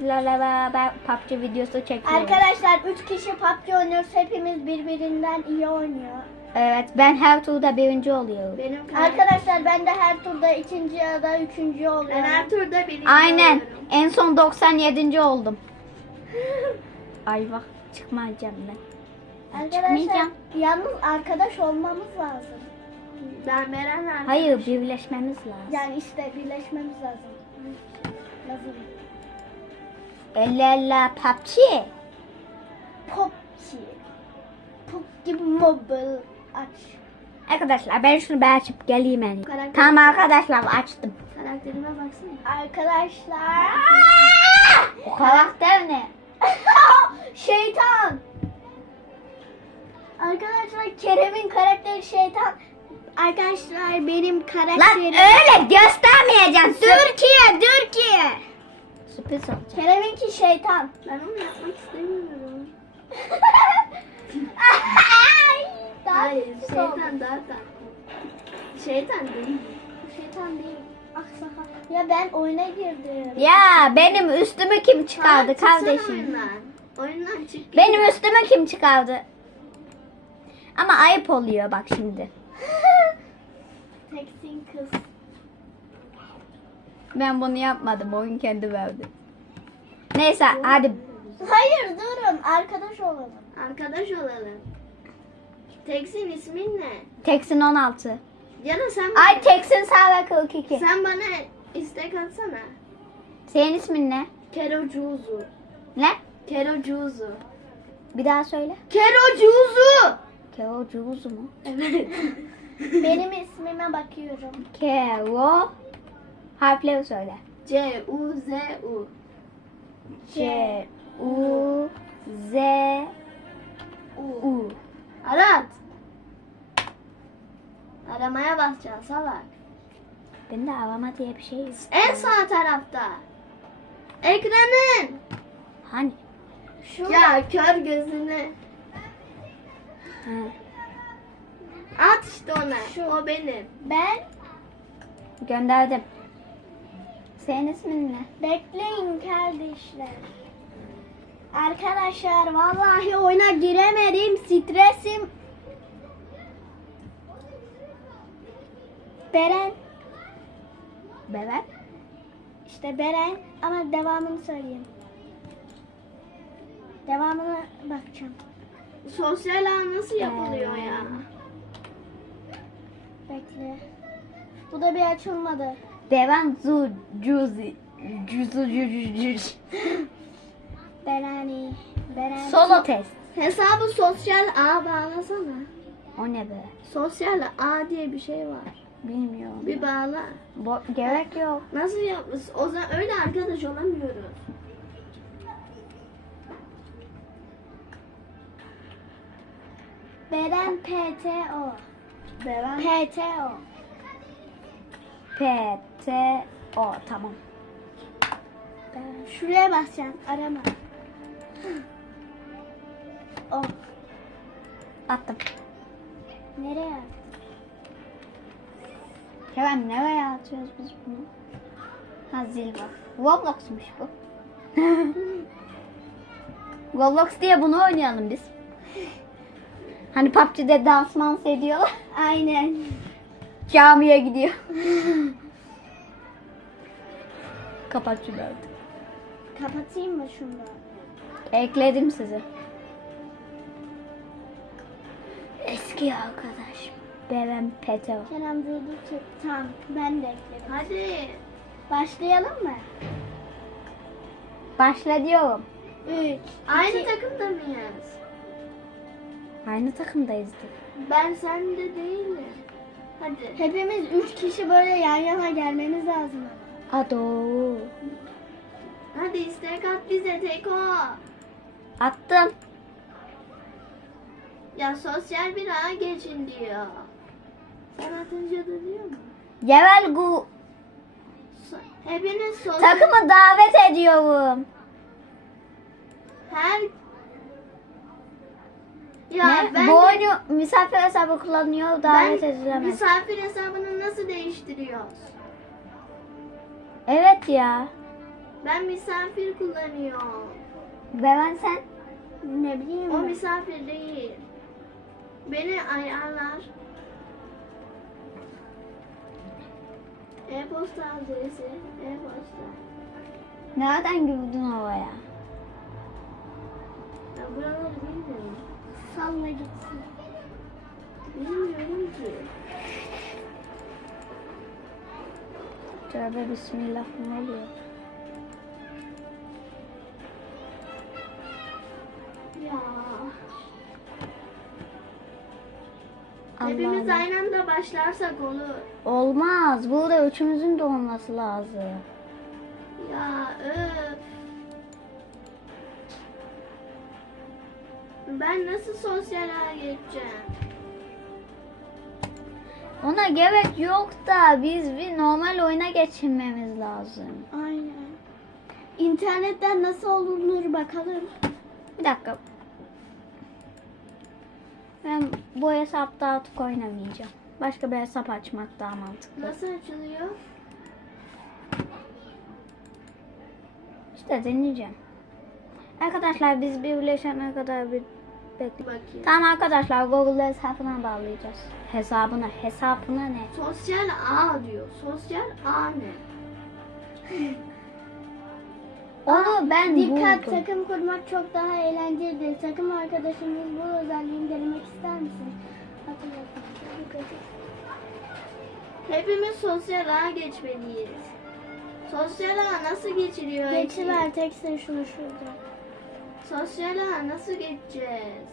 sizlerle beraber PUBG videosu çekiyorum. Arkadaşlar 3 kişi PUBG oynuyoruz. Hepimiz birbirinden iyi oynuyor. Evet ben her turda birinci oluyorum. Benim Arkadaşlar ben de her turda ikinci ya da üçüncü oluyorum. ben her turda birinci Aynen. oluyorum. En son 97. oldum. Ay bak çıkmayacağım ben. Arkadaşlar çıkmayacağım. yalnız arkadaş olmamız lazım. Ben Meral. Hayır birleşmemiz lazım. Yani işte birleşmemiz lazım. Lazım. Elle elle PUBG. PUBG. PUBG Mobile aç. Arkadaşlar ben şunu bir açıp geleyim en iyi. Karakter- Tamam arkadaşlar açtım. Karakterime baksana. Arkadaşlar. O karakter ne? şeytan. Arkadaşlar Kerem'in karakteri şeytan. Arkadaşlar benim Lan karakterim. öyle göstermeyeceksin. Türkiye, Türkiye. Sürpriz olacak. Kerem'inki şeytan. Ben onu yapmak istemiyorum. Daha Hayır kötüsü oldu. şeytan daha tatlı. Şeytan değil. Şeytan değil. Aksaka. Ya ben oyuna girdim. Ya benim üstümü kim çıkardı Çıksana kardeşim? Oyundan. Oyundan çık. Benim üstümü kim çıkardı? Ama ayıp oluyor bak şimdi. Teksin kız. Ben bunu yapmadım. Oyun kendi verdi. Neyse hadi. Hayır durun arkadaş olalım. Arkadaş olalım. Teksin ismin ne? Teksin 16. Ya da sen bana, Ay Teksin Sağ 42. sen bana istek atsana. Senin ismin ne? Kerocuzu. Ne? Kerocuzu. Bir daha söyle. Kerocuzu. Kero Cuzu mu? Evet. Benim ismime bakıyorum. Kero. Harfleri söyle. C U Z U. C U Z U. U. Arat. Aramaya basacağız salak. Ben de arama diye bir şey yok. En sağ tarafta. Ekranın. Hani? Şu Ya kör gözüne. Ha. At işte ona. O benim. ben Gönderdim. Senin ismin ne? bekleyin kardeşler. Arkadaşlar vallahi oyuna giremedim. Stresim. Beren. Bebek. İşte Beren ama devamını söyleyeyim. Devamına bakacağım. Sosyal ağ nasıl yapılıyor ya? Bekle. Bu da bir açılmadı. Devan Zu Cuzi. Cuzu Cuzu Cuzu. Berani. Beren. Solo test. Hesabı sosyal ağ bağlasana. O ne be? Sosyal ağ diye bir şey var. Bilmiyorum. Bir bağla. Bo- gerek yok. Nasıl yapmış? O zaman öyle arkadaş olamıyoruz. Beren PTO. Devam. PTO. P T O tamam. Beren. Şuraya basacaksın. Arama. O. Attım. Nereye at? Kerem nereye atıyoruz biz bunu? Ha zil var. Roblox'muş bu. Roblox diye bunu oynayalım biz. Hani PUBG'de dans mans ediyorlar. Aynen. Camiye gidiyor. Kapat şunu artık. Kapatayım mı şunu da? Ekledim sizi. Eski arkadaş. Beren Peteo. Kerem durdu çık. Tamam. Ben de ekledim. Hadi. Başlayalım mı? Başla diyorum. 3. Aynı takımda mıyız? Aynı takımdayızdık. Ben sende değilim. Hadi. Hepimiz 3 kişi böyle yan yana gelmemiz lazım. Ado. Hadi istek at bize Teko. Attım. Ya sosyal bir ağa geçin diyor. Sen atınca da diyor mu? Yerel gu So- Hepiniz sosyal... takımı davet ediyorum. Her... Ya ne? ben Bu oyunu misafir hesabı kullanıyor davet edilemez. misafir hesabını nasıl değiştiriyoruz? Evet ya. Ben misafir kullanıyorum. Ve ben sen. Ne bileyim O ben. misafir değil. Beni ayarlar. E-posta adresi. E-posta. Nereden girdin oraya? Ben buraları bilmiyorum. Salla gitsin. Bilmiyorum ki. Tövbe bismillah ne oluyor? Ya. Hepimiz Allah. aynı anda başlarsak olur. Olmaz. Burada üçümüzün de olması lazım. Ya öf. Ben nasıl sosyal ağ geçeceğim? Ona gerek yok da biz bir normal oyuna geçirmemiz lazım. Aynen. İnternetten nasıl olunur bakalım. Bir dakika. Ben bu hesapta artık oynamayacağım. Başka bir hesap açmak daha mantıklı. Nasıl açılıyor? İşte deneyeceğim. Arkadaşlar biz birleşene kadar bir bekle. Bakayım. Tamam arkadaşlar Google hesabına bağlayacağız. Hesabına, hesabına ne? Sosyal ağ diyor. Sosyal ağ ne? Onu ben Dikkat buldum. takım kurmak çok daha eğlencelidir. Takım arkadaşınız bu özelliğini denemek ister misin? Hatırlatın. Hepimiz sosyal ağ geçmeliyiz. Sosyal ağ nasıl geçiliyor? Geçiver teksin şunu şurada. Sosyal ağ nasıl geçeceğiz?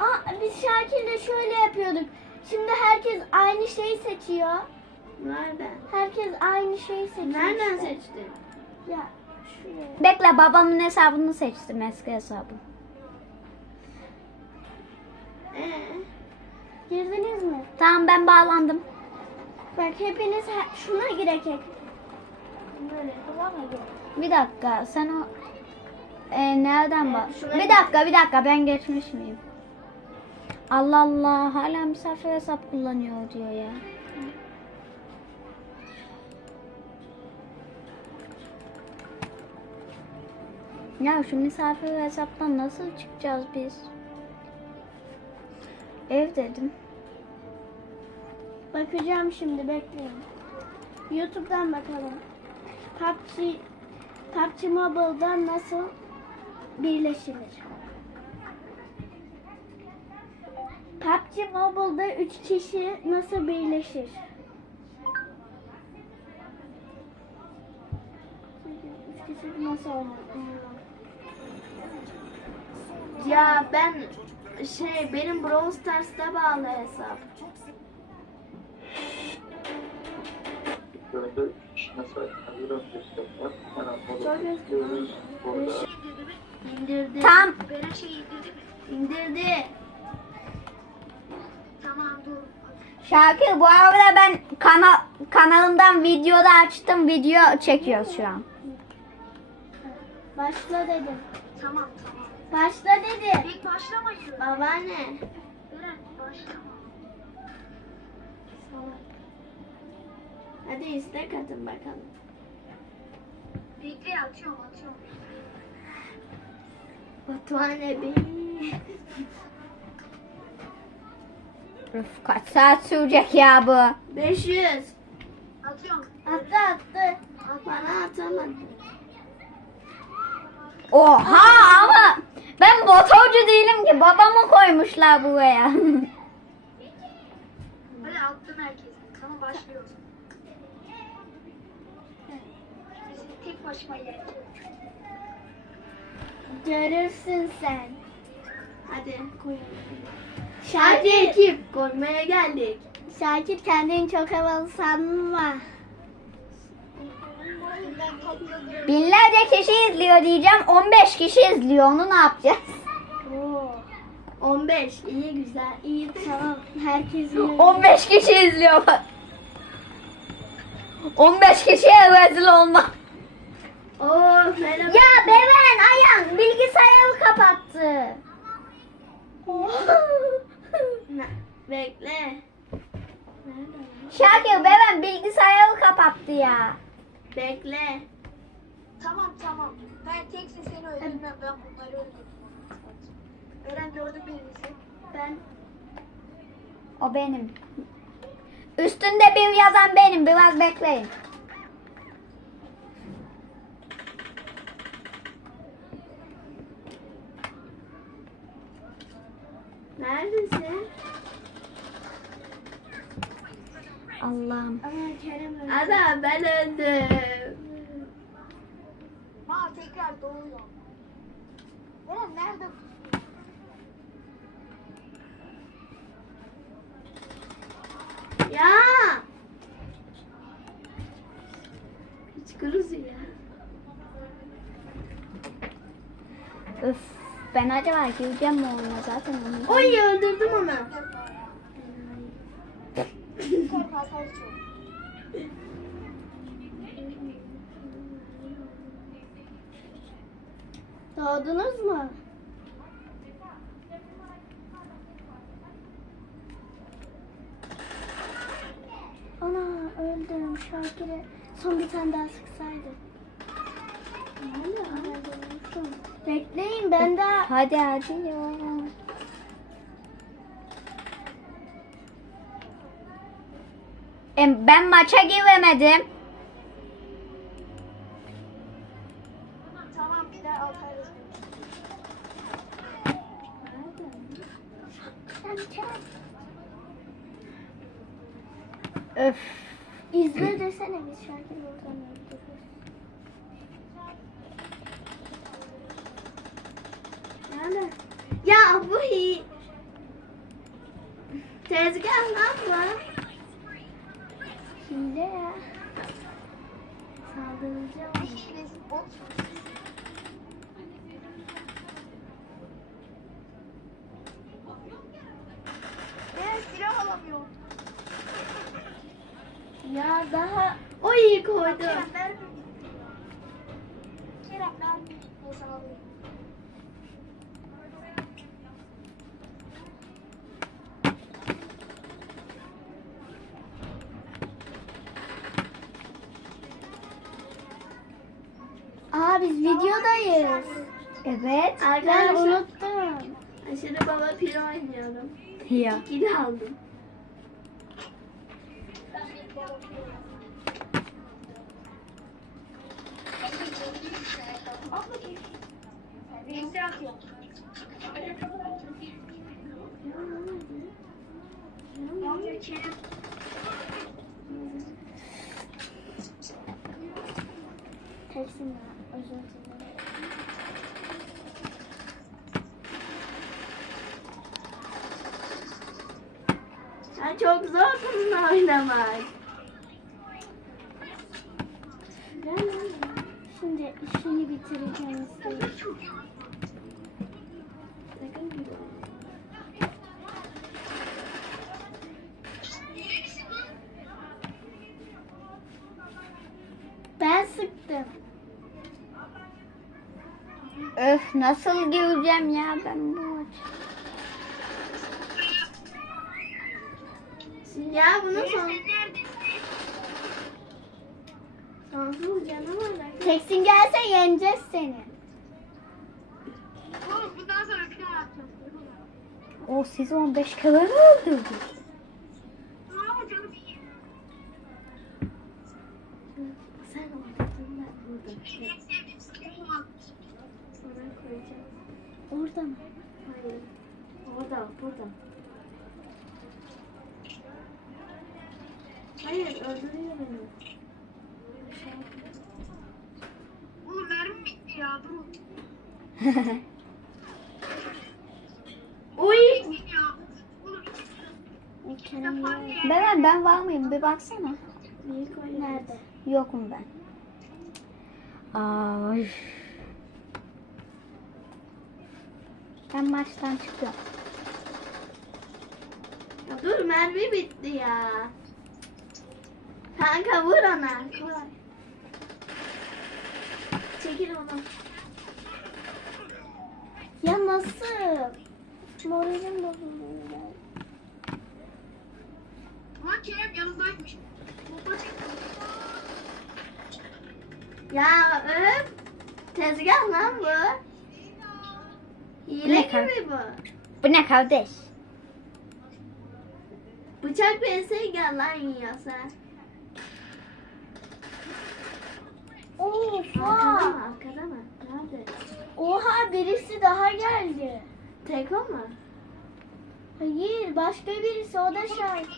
Aa biz Şakir'le şöyle yapıyorduk. Şimdi herkes aynı şeyi seçiyor. Nereden? Herkes aynı şeyi seçiyor. Nereden işte. seçtin? Ya şuraya. Bekle babamın hesabını seçtim eski hesabım. Ee, Girdiniz mi? Tamam ben bağlandım. Bak hepiniz he- şuna girek hep. Böyle. Bir dakika sen o e, nereden bak? şuna Bir dakika bir dakika ben geçmiş miyim? Allah Allah hala misafir hesap kullanıyor diyor ya. Ya şu misafir hesaptan nasıl çıkacağız biz? Ev dedim. Bakacağım şimdi bekleyin. YouTube'dan bakalım. PUBG PUBG Mobile'dan nasıl birleşilir? PUBG Mobile'da 3 kişi nasıl birleşir? Üç kişi nasıl oynar? ya ben şey benim Brawl Stars'ta bağlı hesap. Eski. diyoruz. Burada İndirdi. Tam İndirdi. Şakir bu arada ben kanal kanalımdan videoda açtım. Video çekiyoruz şu an. Başla dedim. Tamam tamam. Başla dedim. İlk başlamayın. Babaanne. Beren başlama. Hadi istek atın bakalım. Bekle atıyorum atıyorum. Batuhan abi. Üf, kaç saat sürecek ya bu? 500. Atıyorum. Attı attı. Bana atamadı. Oha ama ben motorcu değilim ki babamı koymuşlar buraya. Hadi attım herkes. Tamam başlıyoruz. Tek başıma. Görürsün sen. Hadi koyalım. Hadi Şakir, ekip koymaya geldik. Şakir kendini çok havalı sanma. Binlerce kişi izliyor diyeceğim 15 kişi izliyor onu ne yapacağız? Oo. 15. iyi güzel. iyi. Tamam herkes yiyor. 15 kişi izliyor bak. 15 kişiye rezil olma. Merhaba. Ya Beren Ayan bilgisayarı kapattı. Ne- Bekle. Şakir ben bilgisayarı kapattı ya. Bekle. Tamam tamam. Ben teksin seni öldürmem. Ben bunları öldürürüm. Eren gördün birisi. Ben O benim. Üstünde bir yazan benim. Biraz bekleyin. Neredesin? Allah'ım. Ada ben öldüm. Ha tekrar doğuyor. Eren nerede? Ya. Hiç kurusu ya. Öf. Ben acaba gireceğim mi oyuna zaten onu. Oy öldürdüm onu. Doğdunuz mu? Ana öldüm Şakir'e. Son bir tane daha sıksaydı. Bekleyin ben daha Hadi hadi ya. Ben maça giremedim. tamam bir daha Öf. izle desene biz Şakir'i oradan Nerede? Ya bu iyi. Tezgah ne yapma? Hile ya. Saldıracağım. Ben silah alamıyorum. Ya daha o iyi koydu. Kerem bir. Kerem. Ben biz videodayız. Evet. Ben Arkadaşlar unuttum. aşırı baba pil oynuyorum. Ya. İkili aldım. Hepsini özür dilerim. Ya çok zor bununla oynamak. Şimdi işini bitireceğim istedim. Ben sıktım. Öf nasıl gireceğim ya ben bu maç. Ya bunun son... Sonsuz canım var. Teksin gelse yeneceğiz seni. O sizi 15 kere mi öldürdü? Sen oradasın ben burada. Ona koyacağım. Orada mı? Hayır. Orada, burada. Hayır, öldürüyor beni. Oğlum mermi bitti ya dur. Uy! Kerem ya. ben ben var mıyım bir baksana. Nerede? Yokum ben. Ay. Ben maçtan çıkıyorum. Dur mermi bitti ya. Kanka vur ona. Çekil onu. Ya nasıl? Moralim bozuldu. ya. Ama Kerem yanındaymış. Ya öp. Tezgah lan bu. Hile Ne gibi bu. Bu ne kardeş? Bıçak vs gel lan yiyorsa. Arkada Oha. mı? Arkada mı? Nerede? Oha birisi daha geldi. Tek o mu? Hayır başka birisi o da şahit.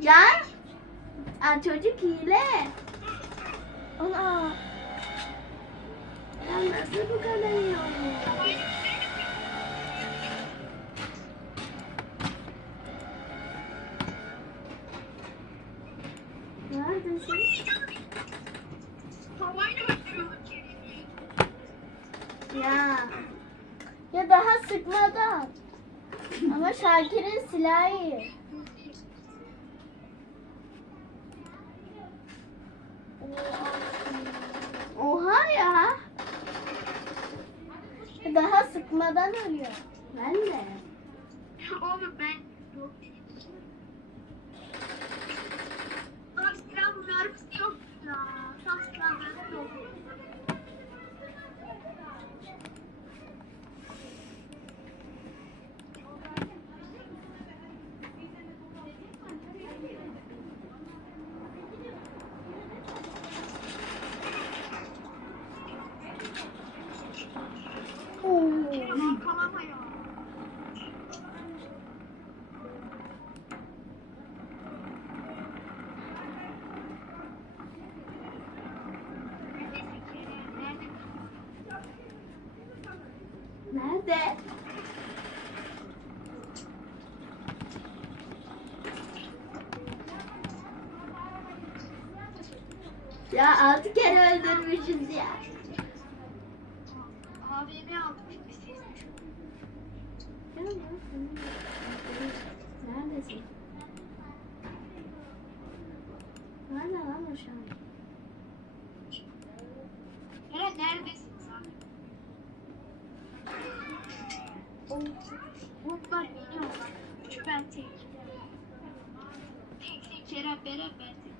Ya. Aa, çocuk hile. Ana. Ya nasıl bu kadar iyi oynuyor? Neredesin? Ya. Ya daha sıkmadan. Ama Şakir'in silahı. Oha ya. Daha sıkmadan ölüyor. Ben de. Oğlum ben yok Tam silah mermisi yok ya. Tam silah mermisi yok. Kalama ya. Nerede? Ya altı kere öldürmüşüz ya. AVM almış bir ses. Neredesin? O şu an? Eren neredesin sen? Umutlar geliyorlar. Şu ben tek. Tek tek Kerem Beren ben tek.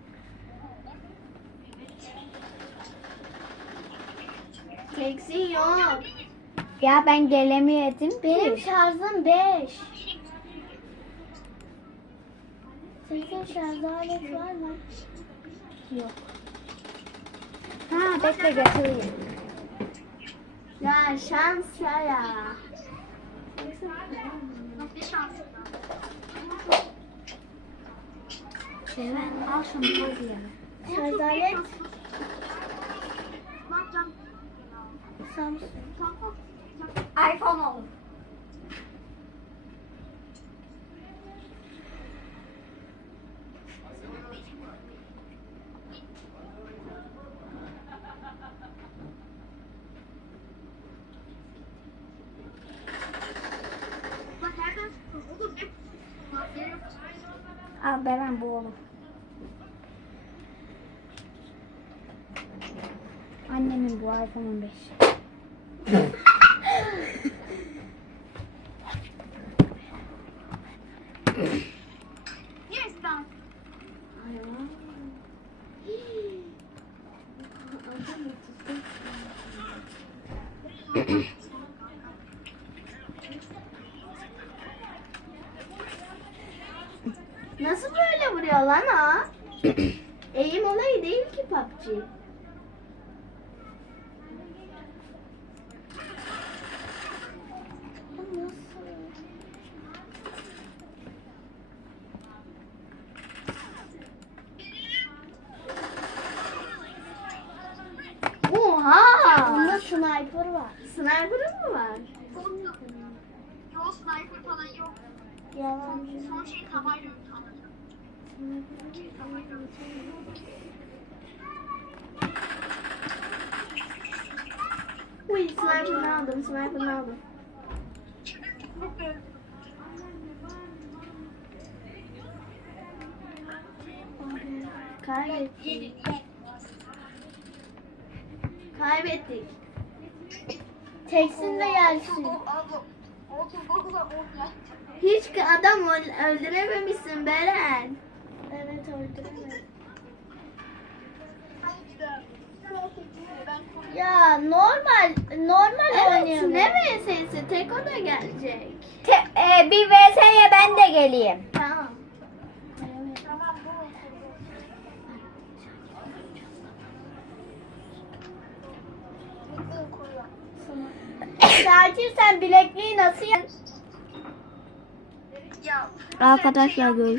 Teksin yok. Ya ben gelemiyordum. Benim şarjım 5. Senin şarj aleti var mı? Yok. Ha bekle götüreyim. Ya şans ya ya. Ne şansın? Seven al şunu koy bir alet Samsung. iPhone olur. Lan nereden Oğlum ne? Al Beren bu olur. Annemin bu iPhone 15. Yes lan. Hayvan. Nasıl böyle vuruyor lan o? Eğim olayı değil ki PUBG. Oha! Onda sniper var. Sniper'ın mı var? Yok sniper falan yok. Yalancı. Son şey tabayla alacağım. Uy sniper'ını aldım, sniper'ını aldım. Kaybettik. Kaybettik. Çeksin de gelsin. Hiç adam öl- öldürememişsin Beren. Evet öldüremedim. Ya normal normal Evet oynayalım. ne VS'si? Tek o da gelecek. Te- e, bir VS'ye ben de geleyim. Tamam. Şakir sen bilekliği nasıl Arkadaşlar görüş.